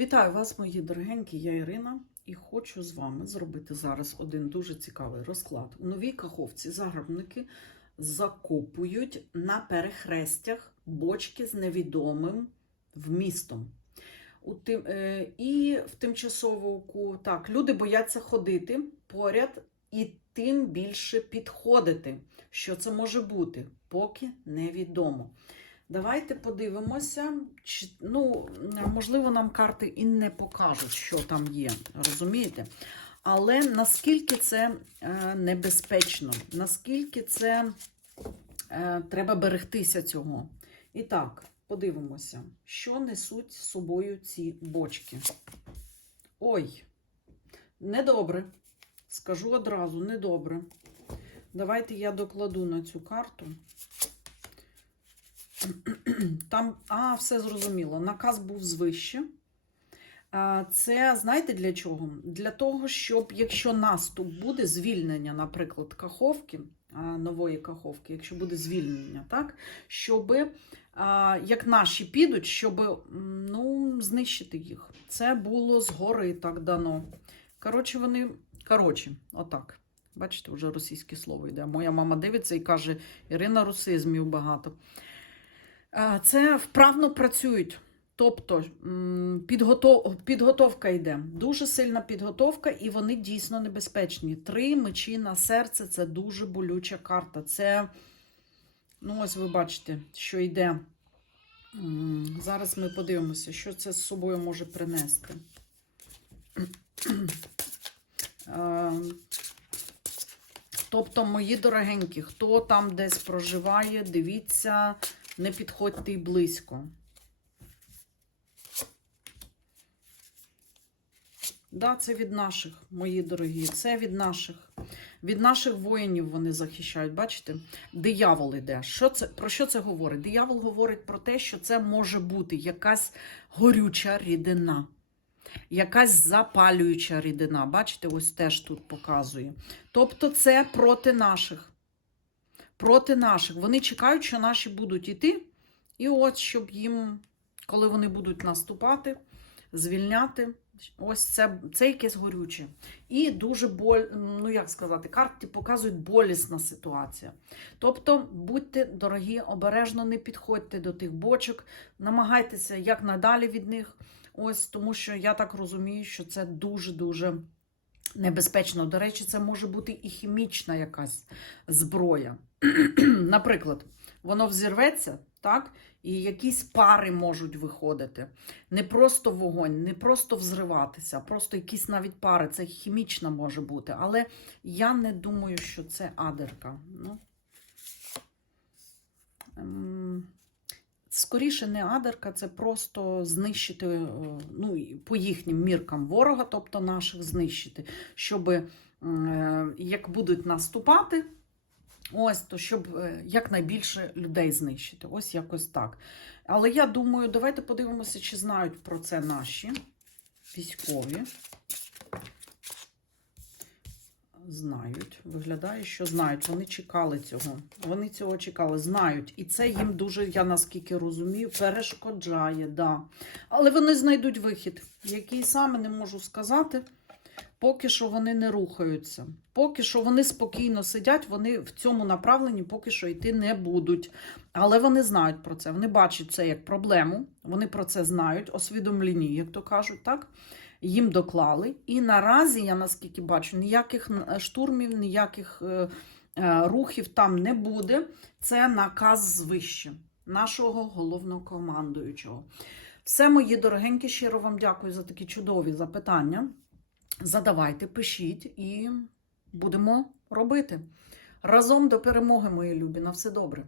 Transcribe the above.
Вітаю вас, мої дорогенькі, я Ірина, і хочу з вами зробити зараз один дуже цікавий розклад. У новій каховці загарбники закопують на перехрестях бочки з невідомим вмістом. У тим, е, і в тимчасову так, люди бояться ходити поряд і тим більше підходити. Що це може бути, поки невідомо. Давайте подивимося, чи, ну, можливо, нам карти і не покажуть, що там є, розумієте? Але наскільки це е, небезпечно, наскільки це е, треба берегтися цього. І так, подивимося, що несуть з собою ці бочки. Ой, недобре. Скажу одразу, недобре. Давайте я докладу на цю карту. Там, а, все зрозуміло. Наказ був звище. Це знаєте для чого? Для того, щоб якщо наступ буде, звільнення, наприклад, каховки, нової каховки, якщо буде звільнення, так, щоб як наші підуть, щоб ну, знищити їх. Це було згори так дано. Коротше, вони, коротше, отак. Бачите, вже російське слово йде. Моя мама дивиться і каже: Ірина, русизмів багато. Це вправно працюють. Тобто підготов... підготовка йде. Дуже сильна підготовка, і вони дійсно небезпечні. Три мечі на серце це дуже болюча карта. Це, ну ось ви бачите, що йде. Зараз ми подивимося, що це з собою може принести. Тобто, мої дорогенькі, хто там десь проживає, дивіться, не підходьте й близько. Да, це від наших, мої дорогі. Це від наших. Від наших воїнів вони захищають. Бачите? Диявол іде. Що це, про що це говорить? Диявол говорить про те, що це може бути якась горюча рідина, якась запалююча рідина. Бачите, ось теж тут показує. Тобто, це проти наших. Проти наших. Вони чекають, що наші будуть іти. І от, щоб їм, коли вони будуть наступати, звільняти. Ось це, це якесь горюче. І дуже боль, ну як сказати, карти показують болісна ситуація. Тобто, будьте дорогі, обережно не підходьте до тих бочок, намагайтеся як надалі від них. Ось тому, що я так розумію, що це дуже-дуже небезпечно. До речі, це може бути і хімічна якась зброя. Наприклад, воно взірветься, так? І якісь пари можуть виходити. Не просто вогонь, не просто взриватися, а просто якісь навіть пари. Це хімічна може бути. Але я не думаю, що це адерка. Ну, ем, Скоріше, не адерка, це просто знищити е, ну, по їхнім міркам ворога, тобто наших знищити, щоб е, як будуть наступати. Ось, то щоб е, якнайбільше людей знищити. Ось якось так. Але я думаю, давайте подивимося, чи знають про це наші військові. Знають, виглядає, що знають. Вони чекали цього. Вони цього чекали, знають. І це їм дуже, я наскільки розумію, перешкоджає. Да. Але вони знайдуть вихід, який саме не можу сказати. Поки що вони не рухаються. Поки що вони спокійно сидять, вони в цьому направленні поки що йти не будуть. Але вони знають про це. Вони бачать це як проблему, вони про це знають, освідомлені, як то кажуть, так? Їм доклали. І наразі, я наскільки бачу, ніяких штурмів, ніяких е, е, рухів там не буде. Це наказ звище нашого головнокомандуючого. Все, мої дорогенькі, щиро вам дякую за такі чудові запитання. Задавайте, пишіть і будемо робити. Разом до перемоги, мої любі. На все добре.